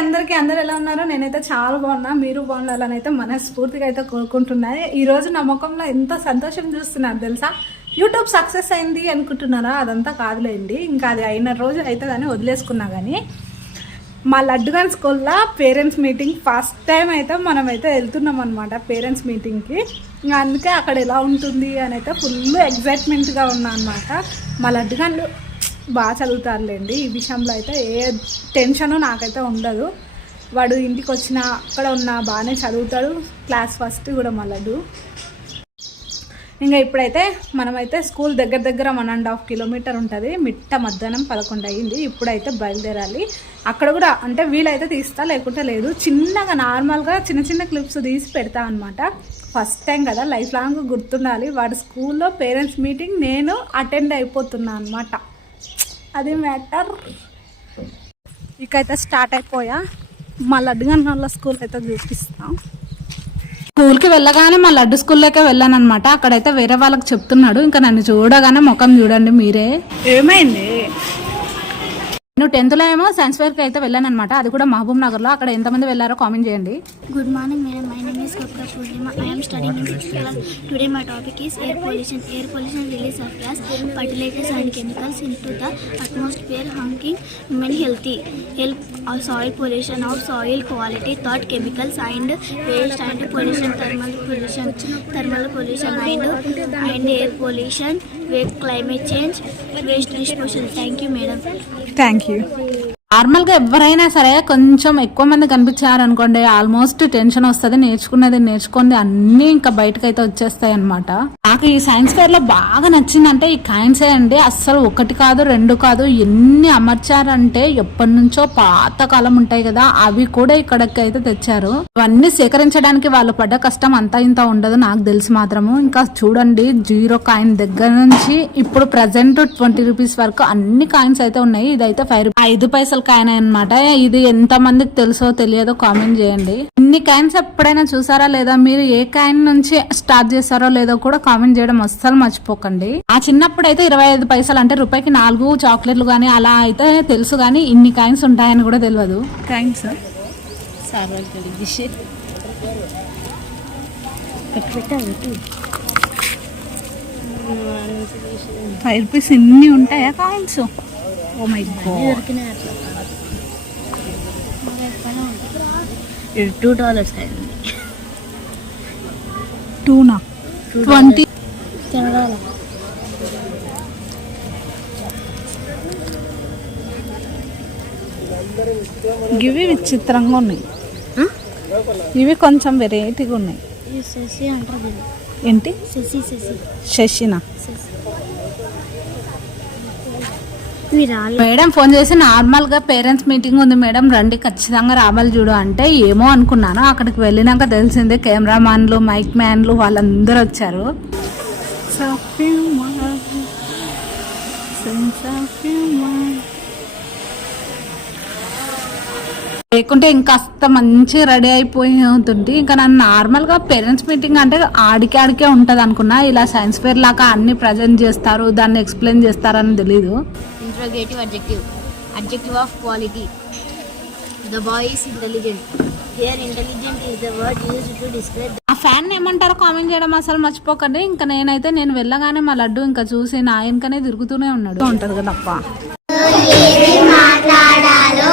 అందరికీ అందరు ఎలా ఉన్నారో నేనైతే చాలా బాగున్నా. మీరు బాగుండాలని అయితే మనస్ఫూర్తిగా అయితే కోరుకుంటున్నాయి ఈ రోజు నా ముఖంలో ఎంత సంతోషం చూస్తున్నారు తెలుసా? యూట్యూబ్ సక్సెస్ అయింది అనుకుంటున్నారా? అదంతా కాదులేండి. ఇంకా అది అయిన రోజు అవుతుందని వదిలేసుకున్నా కానీ మా లడ్డుగాన్ స్కూల్లో పేరెంట్స్ మీటింగ్ ఫస్ట్ టైం అయితే మనం అయితే వెళ్తున్నాం అనమాట పేరెంట్స్ మీటింగ్కి. ఇంకా అందుకే అక్కడ ఎలా ఉంటుంది అని అయితే ఫుల్ ఎగ్జైట్మెంట్గా ఉన్నా అనమాట మా లడ్డుగాన్లు బాగా చదువుతారులేండి. ఈ విషయంలో అయితే ఏ టెన్షను నాకైతే ఉండదు. వాడు ఇంటికి వచ్చిన అక్కడ ఉన్న బాగానే చదువుతాడు. క్లాస్ ఫస్ట్ కూడా మళ్ళడు ఇంకా ఇప్పుడైతే మనమైతే స్కూల్ దగ్గర దగ్గర వన్ అండ్ హాఫ్ కిలోమీటర్ ఉంటుంది. మిట్ట మధ్యాహ్నం పదకొండు అయ్యింది. ఇప్పుడైతే బయలుదేరాలి. అక్కడ కూడా అంటే వీలైతే తీస్తా లేకుంటే లేదు. చిన్నగా నార్మల్గా చిన్న చిన్న క్లిప్స్ తీసి పెడతా అనమాట ఫస్ట్ టైం కదా లైఫ్ లాంగ్ గుర్తుండాలి. వాడి స్కూల్లో పేరెంట్స్ మీటింగ్ నేను అటెండ్ అయిపోతున్నా అనమాట అది మ్యాటర్ ఇకైతే స్టార్ట్ అయిపోయా. మా లడ్డుగన్న వాళ్ళ స్కూల్ అయితే చూపిస్తాం. స్కూల్కి వెళ్ళగానే మా లడ్డు స్కూల్లోకే వెళ్ళాను అనమాట అక్కడైతే వేరే వాళ్ళకి చెప్తున్నాడు. ఇంకా నన్ను చూడగానే ముఖం చూడండి మీరే. ఏమైంది? టూ టెన్త్లో ఏమో సైన్స్ ఫేర్కి అయితే వెళ్ళాను అనమాట అది కూడా మహబూబ్ నగర్లో. అక్కడ ఎంతమంది వెళ్ళారో కామెంట్ చేయండి. Good morning madam my name is Kapra I I'm studying in sixth class today my topic is air pollution air pollution release of gas fertilizers and chemicals into the atmosphere honking human healthy help soil pollution of soil quality third chemicals and waste and pollution thermal pollution thermal pollution and and air pollution wake climate change waste disposal. Thank you, madam. Thank you. నార్మల్గా ఎవరైనా సరే కొంచెం ఎక్కువ మంది కనిపించారు అనుకోండి almost tension వస్తుంది. నేర్చుకున్నది నేర్చుకుంది అన్నీ ఇంకా బయటకు అయితే వచ్చేస్తాయి అనమాట నాకు ఈ సైన్స్ ఫేర్లో బాగా నచ్చిందంటే ఈ కాయిన్సే అండి. అస్సలు ఒకటి కాదు రెండు కాదు ఎన్ని అమర్చారంటే ఎప్పటి నుంచో పాత కాలం ఉంటాయి కదా అవి కూడా ఇక్కడికి అయితే తెచ్చారు. ఇవన్నీ సేకరించడానికి వాళ్ళు పడ్డ కష్టం అంతా ఇంత ఉండదు నాకు తెలిసి మాత్రము. ఇంకా చూడండి జీరో కాయిన్ దగ్గర నుంచి ఇప్పుడు ప్రజెంట్ ట్వంటీ రూపీస్ వరకు అన్ని కాయిన్స్ అయితే ఉన్నాయి. ఇదైతే ఫైవ్ ఐదు పైసలు కాయిన్ అనమాట ఇది ఎంత మందికి తెలుసో తెలియదో కామెంట్ చేయండి. ఇన్ని కాయిన్స్ ఎప్పుడైనా చూసారా లేదా? మీరు ఏ కాయిన్ నుంచి స్టార్ట్ చేస్తారో లేదో కూడా కామెంట్ చేయడం అస్సలు మర్చిపోకండి. ఆ చిన్నప్పుడు అయితే ఇరవై ఐదు పైసలు అంటే రూపాయికి నాలుగు చాక్లెట్లు కానీ అలా అయితే తెలుసు కానీ ఇన్ని కాయిన్స్ ఉంటాయని కూడా తెలియదు ఫైవ్ రూపీస్ ఇన్ని ఉంటాయా కాయిన్స్? Oh my god. ఇది టూ డాలర్స్ అయింది టూనా ట్వంటీ కెనడాలో ఇవి విచిత్రంగా ఉన్నాయి. ఇవి కొంచెం వెరైటీగా ఉన్నాయి. శశి అంటారు ఏంటి? శశి శశి. శశిన? మేడం ఫోన్ చేసి నార్మల్గా పేరెంట్స్ మీటింగ్ ఉంది మేడం. రండి ఖచ్చితంగా రావాలి చూడు. అంటే ఏమో అనుకున్నాను. అక్కడికి వెళ్ళినాక తెలిసిందే కెమెరామాన్లు మైక్ మ్యాన్లు వాళ్ళందరూ వచ్చారు. లేకుంటే ఇంకాస్త మంచిగా రెడీ అయిపోయి ఉంటుంది ఇంకా నన్ను నార్మల్గా పేరెంట్స్ మీటింగ్ అంటే ఆడికి ఆడికే ఉంటుంది అనుకున్నా ఇలా సైన్స్ ఫేర్ లాగా అన్ని ప్రజెంట్ చేస్తారు దాన్ని ఎక్స్ప్లెయిన్ చేస్తారని తెలీదు. Interrogative adjective adjective of quality the boys intelligent here intelligent is the word use to describe ఆ ఫ్యాన్ ఏమంటారో కామెంట్ చేయడం అసలు మర్చిపోకండి. ఇంకా నేనైతే నేను వెళ్ళగానే మా లడ్డు ఇంకా చూసి నా ఆయనకనే తిరుగుతూనే ఉన్నాడు. ఉంటది కదప్ప. మాట్లాడాలో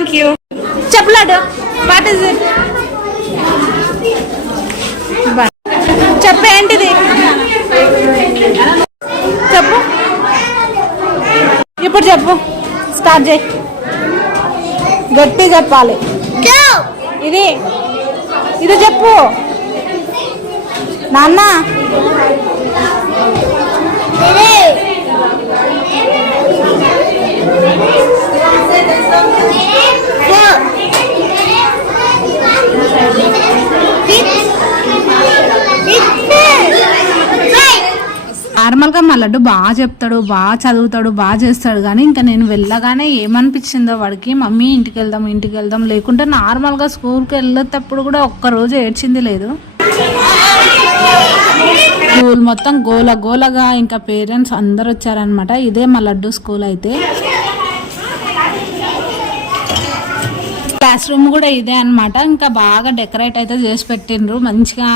థ్యాంక్ యూ. చెప్పు లడ్డు వాట్ ఇస్ ఇట్ చెప్పు ఏంటిది? చెప్పు. ఇప్పుడు చెప్పు. స్టార్ట్ చేయి. గట్టి చెప్పాలి. ఇది ఇది చెప్పు. నాన్న. నార్మల్గా మా లడ్డు బాగా చెప్తాడు బాగా చదువుతాడు బాగా చేస్తాడు కానీ ఇంకా నేను వెళ్ళగానే ఏమనిపించిందో వాడికి మమ్మీ ఇంటికి వెళ్దాం ఇంటికి వెళ్దాం. లేకుంటే నార్మల్గా స్కూల్కి వెళ్ళేటప్పుడు కూడా ఒక్క రోజు ఏడ్చింది లేదు. స్కూల్ మొత్తం గోల గోలగా ఇంకా పేరెంట్స్ అందరు వచ్చారనమాట ఇదే మా లడ్డు స్కూల్ అయితే. క్లాస్ రూమ్ కూడా ఇదే అన్నమాట. ఇంకా బాగా డెకరేట్ అయితే చేసి పెట్టిండ్రు. మంచిగా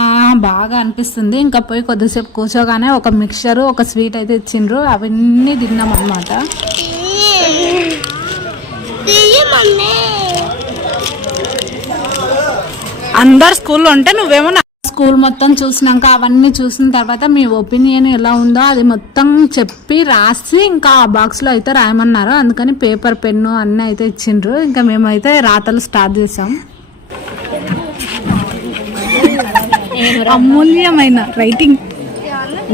బాగా అనిపిస్తుంది. ఇంకా పోయి కొద్దిసేపు కూర్చోగానే ఒక మిక్చర్ ఒక స్వీట్ అయితే ఇచ్చిండ్రు. అవన్నీ తిన్నాం అనమాట అందరు స్కూల్లో ఉంటే నువ్వేమో స్కూల్ మొత్తం చూసినాక అవన్నీ చూసిన తర్వాత మీ ఒపీనియన్ ఎలా ఉందో అది మొత్తం చెప్పి రాసి ఇంకా ఆ బాక్స్లో అయితే రాయమన్నారు. అందుకని పేపర్ పెన్ను అన్నీ అయితే ఇచ్చిండ్రు. ఇంకా మేమైతే రాతలు స్టార్ట్ చేసాం. అమూల్యమైన రైటింగ్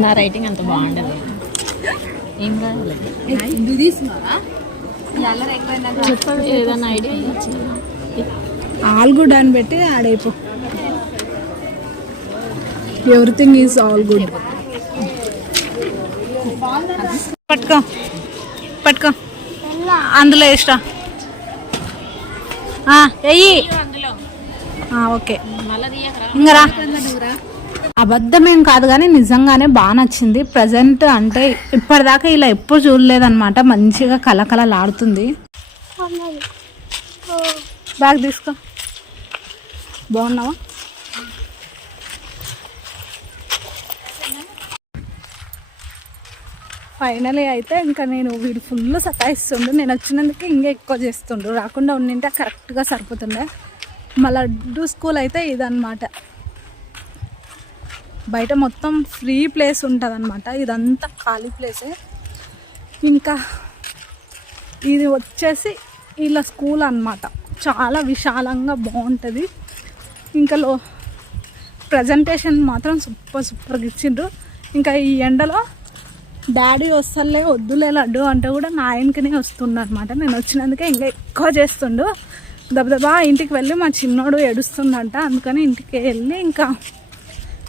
నా రైటింగ్ అంత బాగుండదు. ఏం ఏదైనా ఐడియా ఆల్ గుడ్ అని పెట్టి ఆడైపో ఎవ్రీథింగ్ ఈజ్ ఆల్ గుడ్ పట్టుకో. పట్టుకో. అందులో ఇష్టం వెయ్యి ఓకే. ఇంకా రా. అబద్ధమేం కాదు కానీ నిజంగానే బాగా నచ్చింది. ప్రజెంట్ అంటే ఇప్పటిదాకా ఇలా ఎప్పుడు చూడలేదన్నమాట. మంచిగా కలకలలాడుతుంది బ్యాగ్ తీసుకో. బాగున్నావా? ఫైనలీ అయితే ఇంకా నేను వీడు ఫుల్ సతాయిస్తుండు. నేను వచ్చినందుకు ఇంకా ఎక్కువ చేస్తుండు. రాకుండా ఉండింటే కరెక్ట్గా సరిపోతుండే. మా లడ్డు స్కూల్ అయితే ఇదన్నమాట. బయట మొత్తం ఫ్రీ ప్లేస్ ఉంటుంది అనమాట ఇదంతా ఖాళీ ప్లేసే. ఇంకా ఇది వచ్చేసి వీళ్ళ స్కూల్ అన్నమాట. చాలా విశాలంగా బాగుంటుంది. ఇంకా లో ప్రజెంటేషన్ మాత్రం సూపర్ సూపర్గా ఇచ్చిండ్రు. ఇంకా ఈ ఎండలో డాడీ వస్తలే వద్దులే లడ్డు అంటే కూడా నా ఆయనకనే వస్తుండు అనమాట నేను వచ్చినందుకే ఇంకా ఎక్కువ చేస్తుండు. దబదబా ఇంటికి వెళ్ళి మా చిన్నోడు ఏడుస్తుందంట. అందుకని ఇంటికి వెళ్ళి ఇంకా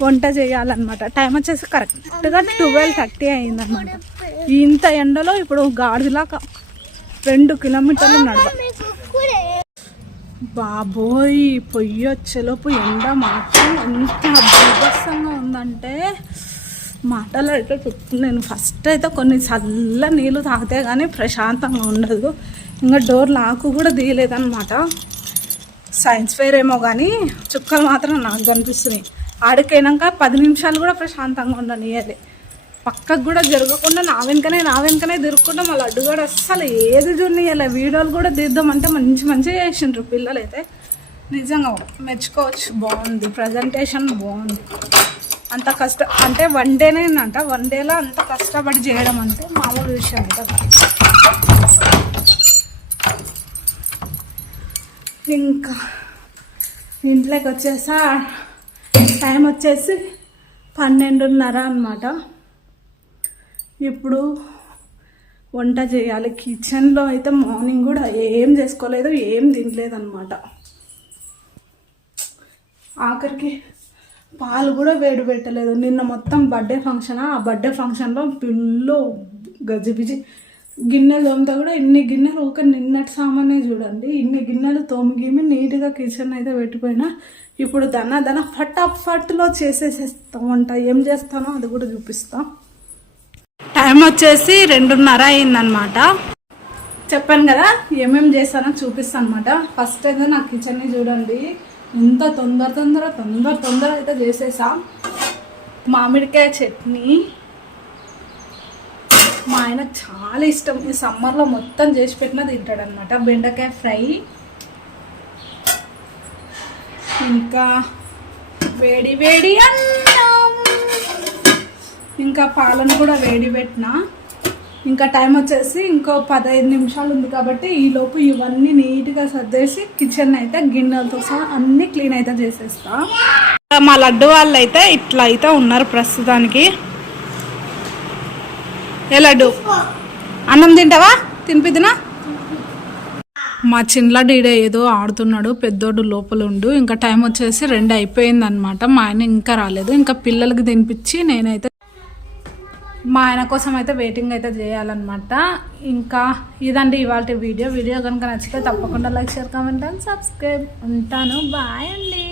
వంట చేయాలన్నమాట. టైం వచ్చేసి కరెక్ట్గా ట్వెల్వ్ థర్టీ అయిందన్నమాట. ఇంత ఎండలో ఇప్పుడు గాడిలాగా రెండు కిలోమీటర్లు నడవ. బాబోయ్ పొయ్యి వచ్చేలోపు ఎండ మాత్రం ఎంత బీభత్సంగా ఉందంటే మాటలు అయితే నేను ఫస్ట్ అయితే కొన్ని చల్ల నీళ్ళు తాగితే కానీ ప్రశాంతంగా ఉండదు. ఇంకా డోర్ లాకు కూడా తీయలేదన్నమాట. సైన్స్ ఫేర్ ఏమో కానీ చుక్కలు మాత్రం నాకు కనిపిస్తున్నాయి. ఆడికైనాక పది నిమిషాలు కూడా ప్రశాంతంగా ఉండనియాలి. పక్కకు కూడా జరగకుండా నా వెనుకనే నా వెనుకనే తిరుగుకుంటే మళ్ళీ అడ్డు కూడా అస్సలు ఏది చూడనియాలి. వీడియోలు కూడా తీద్దామంటే మంచి మంచిగా చేసిండ్రు పిల్లలు అయితే నిజంగా మెచ్చుకోవచ్చు. బాగుంది. ప్రజెంటేషన్ బాగుంది. అంత కష్ట అంటే వన్ డేనేనంట వన్ డేలో అంత కష్టపడి చేయడం అంటే మామూలు విషయం కదా ఇంకా ఇంట్లోకి వచ్చేసా టైం వచ్చేసి పన్నెండున్నర అనమాట ఇప్పుడు వంట చేయాలి. కిచెన్లో అయితే మార్నింగ్ కూడా ఏం చేసుకోలేదు ఏం తినలేదు అనమాట ఆఖరికి పాలు కూడా వేడి పెట్టలేదు. నిన్న మొత్తం బర్త్డే ఫంక్షన్ ఆ? బర్త్డే ఫంక్షన్లో పిల్లు గజిబిజి గిన్నెలు తోమితే కూడా ఇన్ని గిన్నెలు ఒక నిన్నటి సామానే చూడండి. ఇన్ని గిన్నెలు తోమిగిమి నీట్గా కిచెన్ అయితే పెట్టిపోయినా. ఇప్పుడు దన దన ఫటాఫట్లో చేసేసేస్తాం వంట ఏం చేస్తానో అది కూడా చూపిస్తాం. టైం వచ్చేసి రెండున్నర అయిందనమాట చెప్పాను కదా ఏమేమి చేస్తానో చూపిస్తాను అనమాట ఫస్ట్ అయితే నా కిచెన్ని చూడండి. ఇంత తొందర తొందర తొందర తొందర అయితే చేసేసా. మామిడికాయ చట్నీ. మా ఆయన చాలా ఇష్టం. ఈ సమ్మర్లో మొత్తం చేసి పెట్టిన తింటాడనమాట బెండకాయ ఫ్రై. ఇంకా వేడి వేడి అన్నం. ఇంకా పాలను కూడా వేడి పెట్టినా. ఇంకా టైం వచ్చేసి ఇంకో పదహైదు నిమిషాలు ఉంది కాబట్టి ఈ లోపు ఇవన్నీ నీట్గా సర్దేసి కిచెన్ అయితే గిన్నెలతో సహా అన్ని క్లీన్ అయితే చేసేస్తా. మా లడ్డు వాళ్ళు అయితే ఇట్లా అయితే ఉన్నారు ప్రస్తుతానికి. ఏ లడ్డు? అన్నం తింటావా? తినిపిద్దునా? మా చిన్ల డీడే ఏదో ఆడుతున్నాడు పెద్దోడు లోపల ఉండు ఇంకా టైం వచ్చేసి రెండు అయిపోయింది అనమాట మా ఆయన ఇంకా రాలేదు. ఇంకా పిల్లలకి తినిపించి నేనైతే మా ఆయన కోసం అయితే వెయిటింగ్ అయితే చేయాలన్నమాట. ఇంకా ఇదండి ఇవాళ వీడియో వీడియో కనుక నచ్చితే తప్పకుండా like share comment and subscribe ఉంటాను. బాయ్ అండి.